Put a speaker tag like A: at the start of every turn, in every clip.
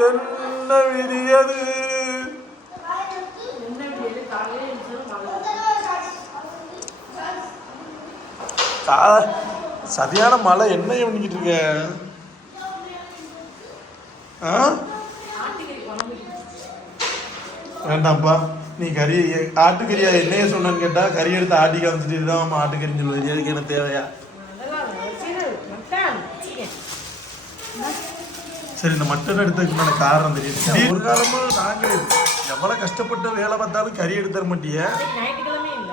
A: என்ன
B: விரியது
A: கா- சரியான மழை என்ன பண்ணிக்கிட்டு இருக்க? ஆ? வேண்டாம்ப்பா நீ கறி ஆட்டுக்கறியா என்னைய சொன்னேன்னு கேட்டா கறி எடுத்து ஆட்டி காமிச்சிட்டு தான் அம்மா ஆட்டுக்கறின்னு சொல்லுவது எதுக்கு எனக்கு தேவையா? சரி இந்த மட்டன் எடுத்ததுக்கு காரணம் தெரியும் ஒரு காலமும் நாங்க எவ்வளவு கஷ்டப்பட்டு வேலை பார்த்தாலும் கறி எடுத்து தர மாட்டிய?
B: ஞாயிற்றுக்கிழமை இல்ல.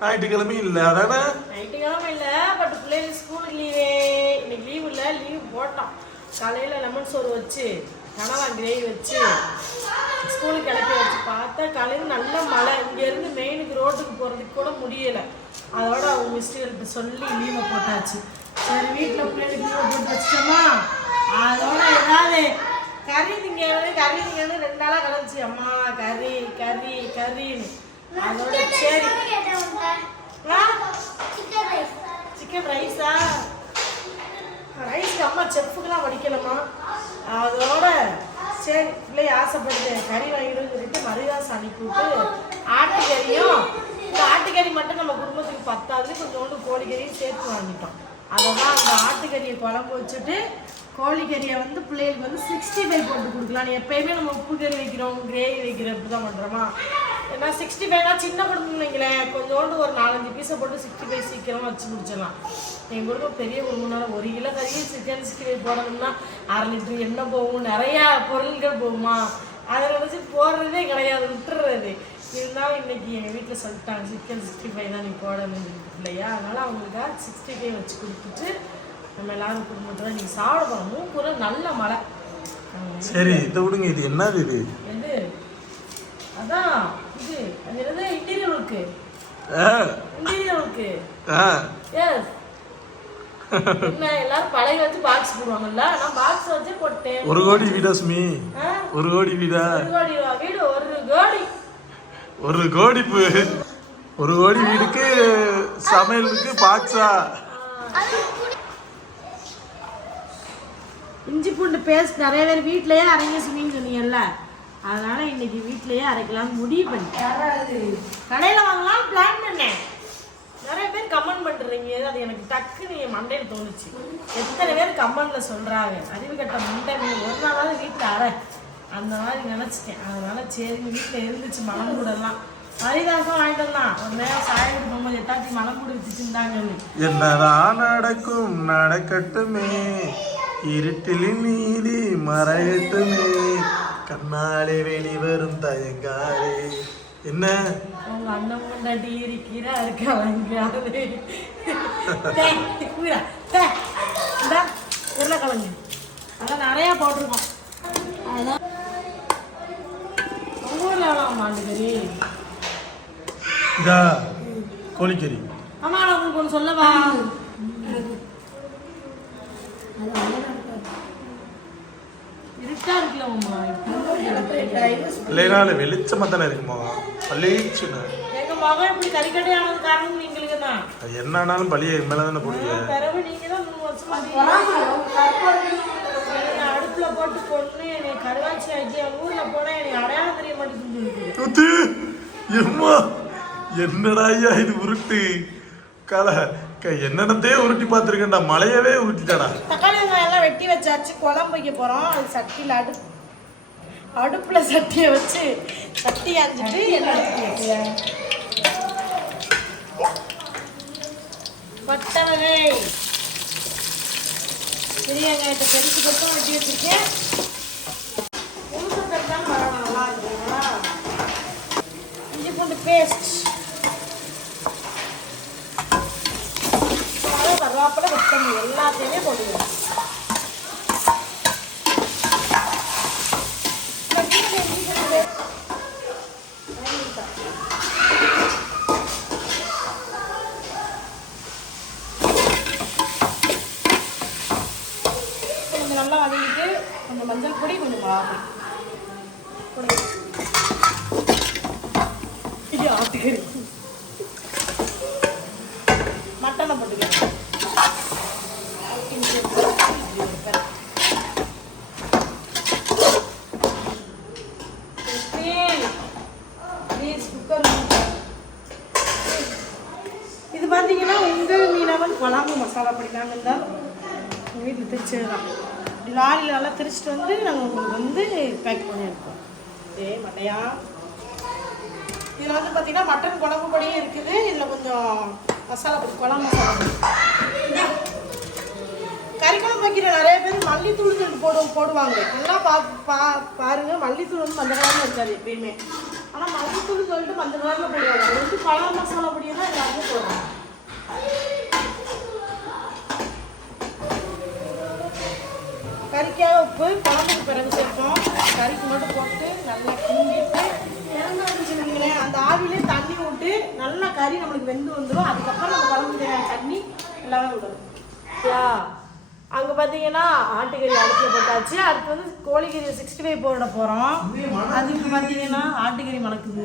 A: ஞாயிற்றுக்கிழமையும் இல்லை அதானே?
B: ஞாயிற்றுக்கிழமை இல்ல பட் பிள்ளைங்க ஸ்கூலுக்கு லீவே இன்னைக்கு லீவ் இல்ல லீவ் போட்டோம். காலையில லெமன் சோறு வச்சு கனவா கிரேவி வச்சு ஸ்கூலுக்கு கிளப்பி வச்சு பார்த்தா காலையில நல்ல மழை. இங்க இருந்து மெயினுக்கு ரோட்டுக்கு போறதுக்கு கூட முடியல. அதோட அவங்க மிஸ்டர்கிட்ட சொல்லி லீவை போட்டாச்சு. சரி வீட்டில் பிள்ளைங்களுக்கு லீவை போட்டு வச்சிட்டோமா? அதோட ஏதாவது கறி திங்கன்னு கறி திங்கன்னு ரெண்டு நாளாக கிடந்துச்சு அம்மா கறி கறி கறின்னு. அதோட சரி. சிக்கன் ரைஸா ரைஸ்க்கு அம்மா செஃப்புக்கெல்லாம் படிக்கலம்மா அதோட சரி. பிள்ளை ஆசைப்படுது கறி வாங்கிடுன்னு சொல்லிட்டு மரியாதை அனுப்பிவிட்டு ஆட்டுக்கறியும் இந்த ஆட்டுக்கறி மட்டும் நம்ம குடும்பத்துக்கு பத்தாது கொஞ்சோண்டு கோழிக்கறியும் சேர்த்து வாங்கிட்டோம். அதெல்லாம் அந்த ஆட்டுக்கறியை குழம்பு வச்சுட்டு கோழிக்கறியை வந்து பிள்ளைகளுக்கு வந்து சிக்ஸ்டி ஃபைவ் போட்டு கொடுக்கலாம். எப்பயுமே நம்ம உப்பு கறி வைக்கிறோம் கிரேவி வைக்கிறோம் இப்படி தான் பண்ணுறோமா ஏன்னா சிக்ஸ்டி ஃபைவ்னா சின்ன குடும்பம் கொஞ்சோண்டு ஒரு நாலஞ்சு பீஸை போட்டு சிக்ஸ்டி ஃபைவ் சீக்கிரமாக வச்சு முடிச்சிடலாம். எங்கள் குடும்பம் பெரிய குடும்பம்னால ஒரு கிலோ கறியும் சிக்கன் சிக்ஸ்டி ஃபைவ் போடணும்னா அரை லிட்டர் எண்ணெய் போகும். நிறையா பொருள்கள் போகுமா? அதில் வச்சு போடுறதே கிடையாது விட்டுறது. இருந்தாலும் இன்னைக்கு எங்கள் வீட்டில் சொல்லிட்டாங்க. சிக்கன் சிக்ஸ்டி ஃபைவ் தான் நீ போடணும் இல்லையா அதனால் அவங்களுக்காக சிக்ஸ்டி ஃபைவ் வச்சு கொடுத்துட்டு நம்ம எல்லாரும் குடும்பத்தோட நீங்கள் சாப்பிட போகிறோம் மூக்கூர நல்ல மழை.
A: சரி இதை விடுங்க. இது என்னது இது?
B: எது அதான் இது அது என்னது? Interior work interior work yes எல்லாரும் பழைய வச்சு பாக்ஸ் போடுவாங்கல்ல? நான் பாக்ஸ் வச்சு போட்டேன்.
A: ஒரு கோடி வீடா சுமி? ஒரு கோடி வீடா.
B: ஒரு கோடி வீடு ஒரு கோடி.
A: ஒரு கோடி ஒரு கோடி வீடுக்கு சமையலுக்கு பாக்ஸா.
B: இஞ்சி பூண்டு பேஸ்ட் நிறைய பேர் வீட்லயே அரைங்க சொன்னீங்கன்னு சொன்னீங்கல்ல. அதனால இன்னைக்கு வீட்லயே அரைக்கலாம்னு முடிவு பண்ணிட்டேன். கடையில வாங்கலாம் பிளான் பண்ணேன். நிறைய பேர் கமெண்ட் பண்றீங்க. அது எனக்கு டக்குன்னு என் மண்டையில் தோணுச்சு. எத்தனை பேர் கமெண்ட்ல சொல்றாங்க? அறிவு கட்ட மண்டை ஒரு நாளாவது வீட்டில் அரை. அந்த மாதிரி நினைச்சிட்டேன். அதனால சரி வீட்டில் இருந்துச்சு மலம் கூடலாம். ஹரிதாசம் வாங்கிட்டு வந்தான் ஒரு நேரம் சாயத்துக்கு போகும்போது எட்டாச்சி கூட வச்சுருந்தாங்கன்னு
A: என்னதான் நடக்கும்? நடக்கட்டுமே. இருட்டில் நீதி மறையட்டுமே. கண்ணாலே வெளிவரும் தயங்காலே என்ன?
B: உங்க அண்ணன் முன்னாடி இருக்கிறா இருக்காங்க உருளைக்கிழங்கு. அதான் நிறையா போட்டிருக்கோம். அதான். மாட்டுக்கறி.
A: இதா கோழிக்கறி.
B: அம்மா நான் உங்களுக்கு ஒன்று சொல்லவா? இருட்டா இருக்குல்ல உமா
A: இல்லைனால வெளிச்சமா தானே இருக்குமா? பளிச்சுன்னு.
B: எங்க மகன் இப்படி கறிக்கட்டை ஆனது காரணம் நீங்களுக்கு தான்.
A: மேல போடுவீங்க
B: பிறகு நீங்க தான் மூணு வருஷமா என்னை அடுப்புல போட்டு கொண்டு என்னை கருவாச்சி ஆக்கி என் ஊர்ல போனா என்னை அடையாளம் தெரிய மாட்டேங்குது
A: துத்து! எம்மா என்னடா ஐயா இது உருட்டு? கல க- என்னென்னத்தையே உருட்டி பார்த்துருக்கேன்டா மலையவே உருட்டிட்டாடா.
B: தக்காளி வெங்காயம் எல்லாம் வெட்டி வச்சாச்சு குழம்பு வைக்க போறோம். அது சட்டியில் அடு அடுப்புல சட்டியை வச்சு சட்டி அஞ்சிட்டு வைக்கிறேன். பட்டை பெரிய வெங்காயத்தை பெருசு பொருத்தம் வெட்டி வச்சிருக்கேன். முழுசு பெருசாக வரணும் நல்லா இருக்குங்களா இஞ்சி பூண்டு பேஸ்ட் கருவாப்பிலை கொத்தமல்லி எல்லாத்தையுமே போட்டுக்கலாம் கொஞ்சம் மஞ்சள் பொடி கொஞ்சம் மிளகா பொடி இது ஆட்டுக்கு மட்டனை போட்டுக்கலாம். இது பார்த்தீங்கன்னா உங்கள் மீனவன் குழம்பு மசாலா பொடி நாங்கள் இருந்தாலும் வீட்டில் தைச்சது தான். இப்படி லாரியில் நல்லா திரிச்சிட்டு வந்து நாங்கள் உங்களுக்கு வந்து பேக் பண்ணியிருக்கோம். ஏ மட்டையா? இதில் வந்து பார்த்தீங்கன்னா மட்டன் குழம்பு பொடியும் இருக்குது. இதில் கொஞ்சம் மசாலா பொடி குழம்பு மசாலா கறி குழம்பு வைக்கிற நிறைய பேர் மல்லித்தூள் சொல்லி போடு போடுவாங்க. நல்லா பா பா பாருங்கள் மல்லித்தூள் வந்து மஞ்சள் கலரில் இருக்காது எப்பயுமே. ஆனால் மல்லித்தூள் சொல்லிட்டு மஞ்சள் கலரில் போடுவாங்க. அது வந்து பழம் மசாலா பொடியெல்லாம் தான் எல்லாருமே போடுவாங்க கறிக்காக உப்பு குழம்புக்கு பிறகு சேர்ப்போம். கறிக்கு மட்டும் போட்டு நல்லா கிண்டிட்டு வச்சுக்கோங்களேன் அந்த ஆவிலே தண்ணி விட்டு நல்லா கறி நம்மளுக்கு வெந்து வந்துடும் அதுக்கப்புறம் நம்ம குழம்பு தேவையான தண்ணி எல்லாமே விடணும் அங்கே பார்த்தீங்கன்னா ஆட்டுக்கறி அடுப்பில் போட்டாச்சு. அடுத்து வந்து கோழிக்கறி சிக்ஸ்டி ஃபைவ் போட போகிறோம் அதுக்கு பார்த்தீங்கன்னா ஆட்டுக்கறி மணக்குது.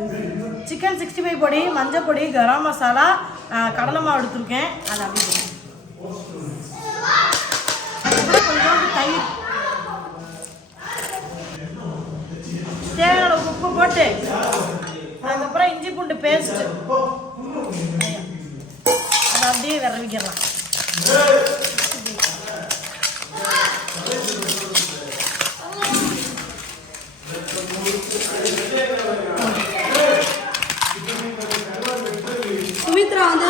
B: சிக்கன் சிக்ஸ்டி ஃபைவ் பொடி மஞ்சள் பொடி கரம் மசாலா கடலை மாவு எடுத்திருக்கேன். அது அப்படியே கொஞ்சம் கொஞ்சோண்டு தயிர் தேவையான அளவுக்கு உப்பு போட்டு. அதுக்கப்புறம் இஞ்சி பூண்டு பேஸ்ட் அதை அப்படியே விரவிக்கலாம்.
C: சுமித்ரா வந்து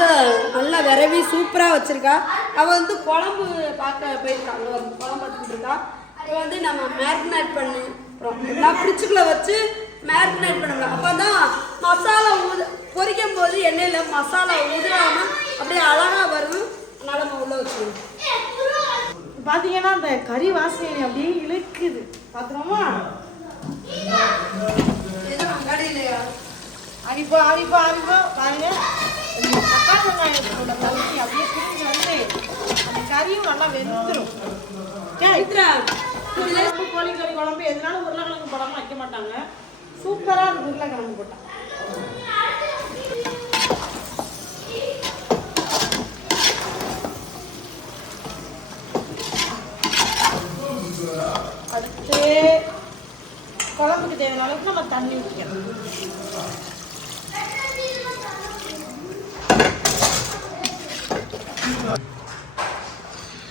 C: நல்லா விரவி சூப்பராக வச்சுருக்கா. அவள் வந்து குழம்பு பார்க்க போயிருக்காங்க குழம்பு பார்த்துக்கிட்டு இருக்கா. இப்போ வந்து நம்ம மேரினேட் பண்ணி அப்புறம் எல்லாம் ஃப்ரிட்ஜுக்குள்ளே வச்சு மேரினேட் பண்ணணும். அப்போ தான் மசாலா ஊது பொரிக்கும் போது எண்ணெயில் மசாலா ஊதாமல் அப்படியே அழகாக வரும் நம்ம உள்ளே வச்சுக்கணும்.
B: பார்த்தீங்கன்னா அந்த கறி வாசனை அப்படியே இழுக்குது. பார்த்துருவோமா
C: கடையிலையா
B: அரிப்பா அரிப்பா அரிப்பா. பாருங்க. தக்காளி வெங்காயத்தோட தண்ணி அப்படியே பிரிஞ்சு வந்து அந்த கறியும் நல்லா வெந்துடும் குழம்பு கோழிக்கறி குழம்பு எதுனாலும் உருளைக்கிழங்கு போடாம வைக்க மாட்டாங்க. சூப்பராக இருக்கும் உருளைக்கிழங்கு போட்டா. அடுத்து குழம்புக்கு தேவையான அளவுக்கு நம்ம தண்ணி ஊற்றிக்கணும்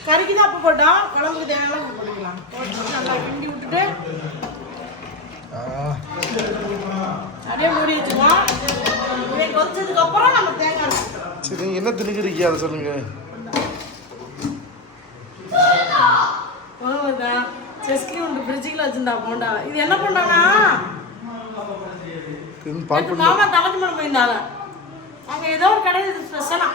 B: கறிக்கு தான் உப்பு போட்டோம் குழம்புக்கு தேவையான அளவுக்கு போட்டுக்கலாம். போட்டு நல்லா கிண்டி விட்டுட்டு அப்படியே மூடி வச்சுக்கலாம் இதை கொதிச்சதுக்கு அப்புறம் நம்ம தேங்காய் ஊத்தணும்.
A: சரி என்ன திணிக்கிறீங்க? அதை சொல்லுங்க.
B: செஸ்கி உண்டு ஃப்ரிட்ஜுக்குள்ள வச்சிருந்தா போண்டா. இது என்ன பண்ணானா மாமா தலைக்கு மேலே போயிருந்தாங்க. அங்கே ஏதோ ஒரு கடை இது ஸ்பெஷலா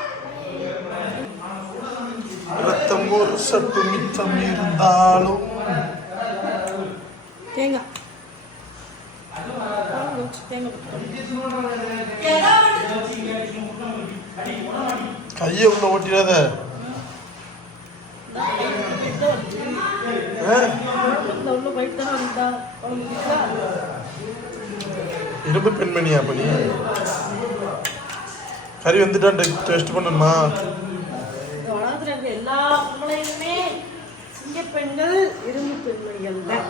A: ரத்தம் ஒரு சட்டு மிச்சம் இருந்தாலும்.
B: தேங்காய்.
A: கையை உள்ள ஓட்டிடாத. இரும்பு பெண்மணியா அப்ப நீ? கறி வந்துட்டா டெஸ்ட் பண்ணணுமா?
B: எல்லா பொம்பளையுமே சிங்க பெண்கள் இரும்பு பெண்மணிகள் தான்.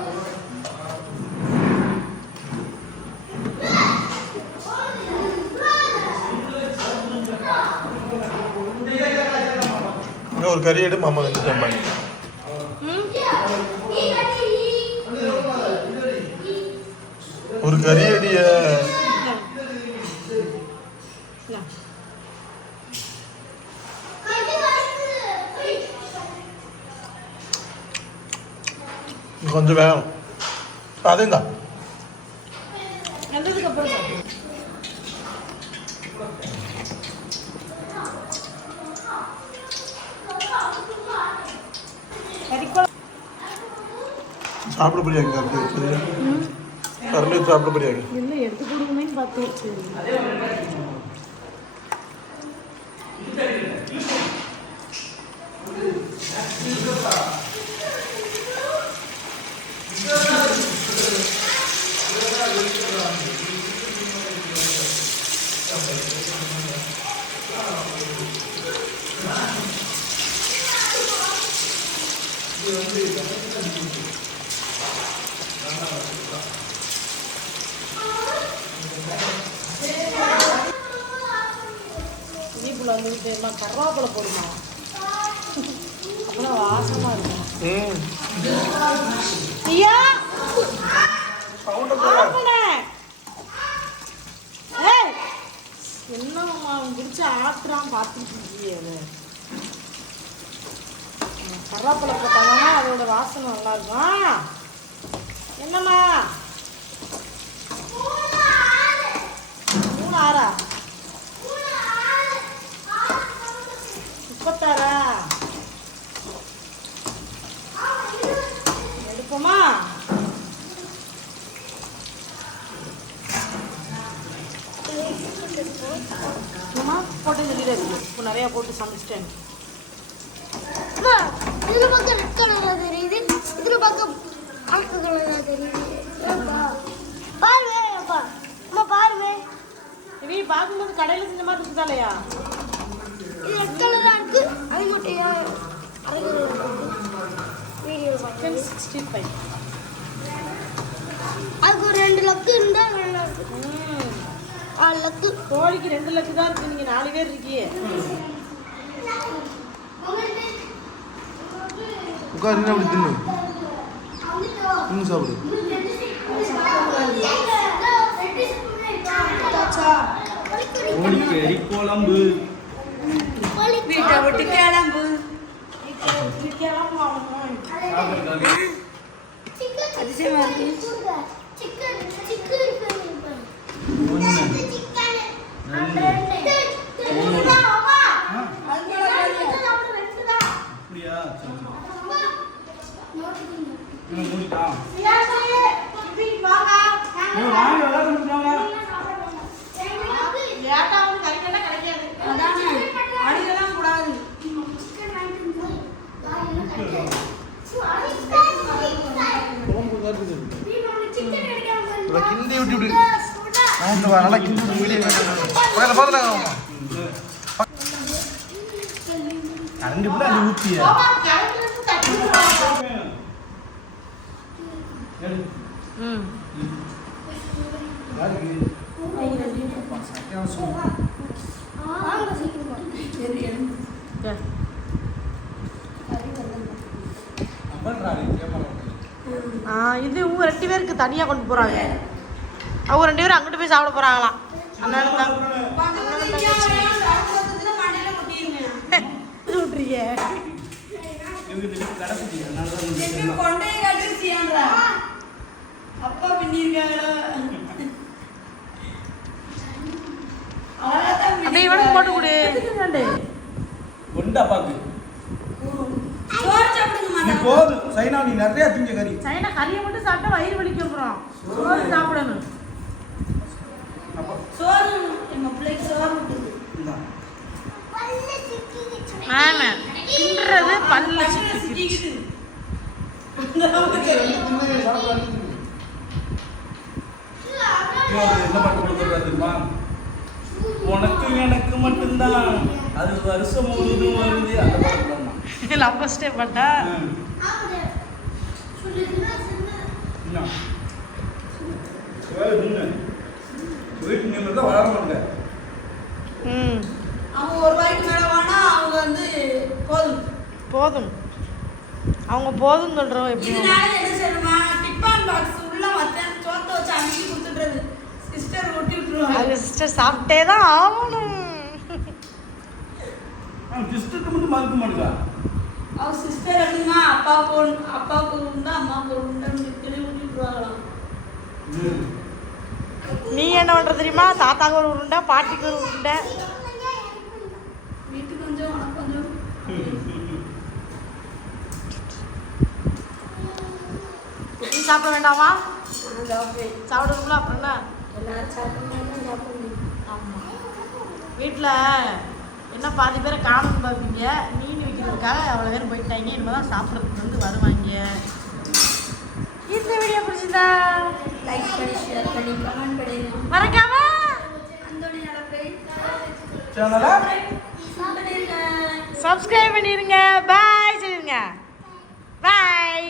A: இங்க ஒரு கறி எடு மாமா வந்துட்டான் பாருங்க. ஒரு கறி அடிய கொஞ்சம் வேணும் அதேங்க
B: வந்ததுக்கு அப்புறம் சாப்பிடு. கறிக்குழம்பு
A: சாப்பிட போறியா கரண்டி இருக்கு கரண்டி சாப்பிட போறியா
B: இல்லை எடுத்து கொடுக்கணும்னு பார்த்தேன் சரி இனிப்புல வந்து தெரியுமா கருவாப்பிலை போடுமா? வாசமா இருக்கும் ஐயா! என்னம்மா அவன் பிடிச்ச ஆட்டுறான் பார்த்துட்டு இருக்கியே கருவேப்பிலை போட்டாங்கன்னா அதோட வாசனை நல்லா இருக்கும். என்னம்மா? மூணு ஆறா முப்பத்தாறா? எடுப்போமா? என்னம்மா? போட்டு சொல்லிட்டு இப்போ நிறையா போட்டு சமைச்சிட்டேன்.
D: அம்மா, இதுல பார்க்க ரெட் கலரா தெரியுது. இதில் பார்க்க
B: இனி பார்க்கும்போது கடையில் செஞ்ச மாதிரி இருக்குதா இல்லையா
D: ரெட் கலரா இருக்கு அது மட்டும் வீடியோ
B: சிக்கன் சிக்ஸ்டி ஃபைவ்
D: அதுக்கு ஒரு ரெண்டு லக்கு இருந்தா நல்லா இருக்கும். ஆறு லக்கு
B: கோழிக்கு ரெண்டு லட்சம் தான் இருக்கு. நீங்கள் நாலு பேர் இருக்கியே
A: உட்காரு அப்படி தின்னு. தின்னு சாப்பிடு.
E: கோழிக்கறி குழம்பு.
C: வீட்டை விட்டு கிளம்பு. அதிசயமா இருக்கு
D: சிக்கன் சிக்கன்
E: ஒன்று ரெண்டு அப்படியா சரி சரி இவன் மூடிட்டான் இவன் விளாட
C: அதானே அடிக்கலாம் கூடாது
A: விட்டு நல்லா விட்டு வெளியே பக்கத்தில் பார்த்துட்டாங்க
B: இது இவங்க ரெண்டு பேருக்கு தனியாக கொண்டு போகிறாங்க அவங்க ரெண்டு பேரும் அங்கிட்டு போய் சாப்பிட போகிறாங்களாம் அதனால தான். விட்றீங்க
C: அப்பா பின்னிருக்காங்களோ?
B: அப்படியே இவனுக்கு போட்டு கொடு.
E: கொண்டு அப்பாக்கு
C: சோறு
E: போதும் சைனா நீ நிறைய திங்க கறி.
B: சைனா கறியை மட்டும் சாப்பிட்டா வயிறு வலிக்கும் அப்புறம். சோறு சாப்பிடணும்.
E: அப்பா.
C: சோறு எங்க பிள்ளைக்கு சோறு.
B: ஆமா கிண்டுறது பல்ல சிக்கி.
E: இவன் என்ன பாட்டு கொடுக்குறது தெரியுமா? உனக்கு எனக்கு மட்டும்தான். அது வருஷம் முழுவதும் வருது. அந்த பாட்டு தான்
B: லவ் ஸ்டே பண்ணா
E: என்ன? வேலை நின்று வீட்டு நின்று தான் வளர மாட்டேன்
B: ம்.
C: அவங்க ஒரு ரூபாய்க்கு மேல வேணா அவங்க வந்து போதும்.
B: போதும். அவங்க போதும் சொல்கிறோம் எப்படி
C: என்ன செய்யணுமா? டிப்பான் பாக்ஸ் உள்ள சோத்த வச்சு அனுப்பி கொடுத்துட்றது. சிஸ்டர் ஒட்டி விட்டுருவாங்க.
B: சிஸ்டர் சாப்பிட்டே தான் ஆகணும்.
E: அவன் டிஸ்ட்ரிக்ட் மட்டும் மறுக்க மாட்டேங்கா
C: அவங்க சிஸ்டர் சொல்லி ஊட்டி விட்டுருவாங்களாம்.
B: நீ என்ன பண்ணுற தெரியுமா? தாத்தாக்கு ஒரு உருண்டை பாட்டிக்கு ஒரு உருண்டை.
C: வீட்டுக்கு கொஞ்சம் உனக்கு கொஞ்சம்
B: சாப்பிட வேண்டாமா? சாப்பிடணும்ல அப்புறம் என்ன
C: எல்லாரும் சாப்பிடணும் சாப்பிடணும்
B: ஆமாம் வீட்டில் என்ன பாதி பேரை காணும் பார்ப்பீங்க மீன் விற்கிறதுக்காக அவ்வளோ பேர் போயிட்டாங்க இனிமேல் தான் சாப்பிட்றதுக்கு வந்து வருவாங்க. இந்த வீடியோ பிடிச்சிருந்தா
C: லைக் பண்ணி ஷேர் பண்ணி கமெண்ட் பண்ணிடுங்க
B: மறக்காம
C: பண்ணிருங்க.
B: சப்ஸ்கிரைப் பண்ணிடுங்க பாய் சொல்லிடுங்க பாய்